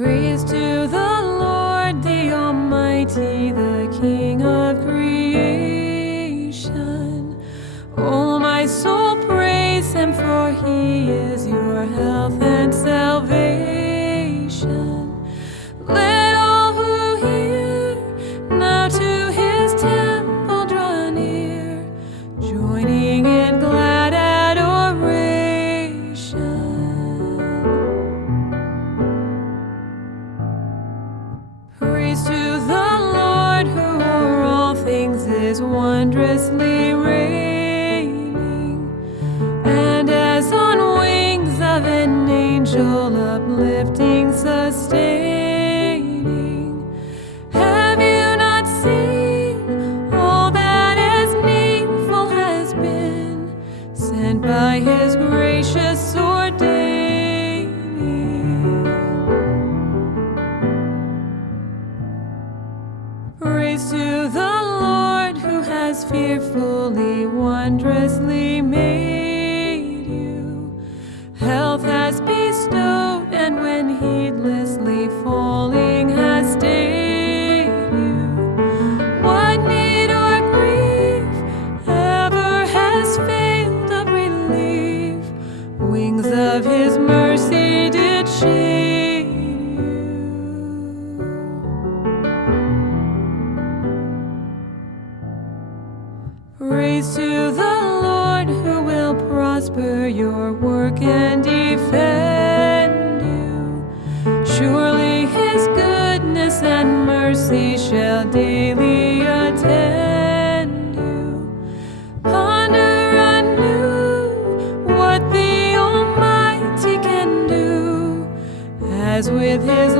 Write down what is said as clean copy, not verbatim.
Praise to the Lord, the Almighty, the King of creation. Oh, my soul, praise Him, for He is your health and salvation. Let all who hear now to His temple draw near, joining in glad adoration. Praise to the Lord, who o'er all things is wondrously reigning, and as on wings of an angel uplifting, sustaining. Have you not seen all that is needful has been sent by His gracious ordaining? Praise to the Lord, who has fearfully, wondrously made you. Health has bestowed, and when heedlessly falling has stayed you. What need or grief ever has failed of relief? Wings of His mercy did shade you. Praise to the Lord, who will prosper your work and defend you. Surely His goodness and mercy shall daily attend you. Ponder anew what the Almighty can do, as with His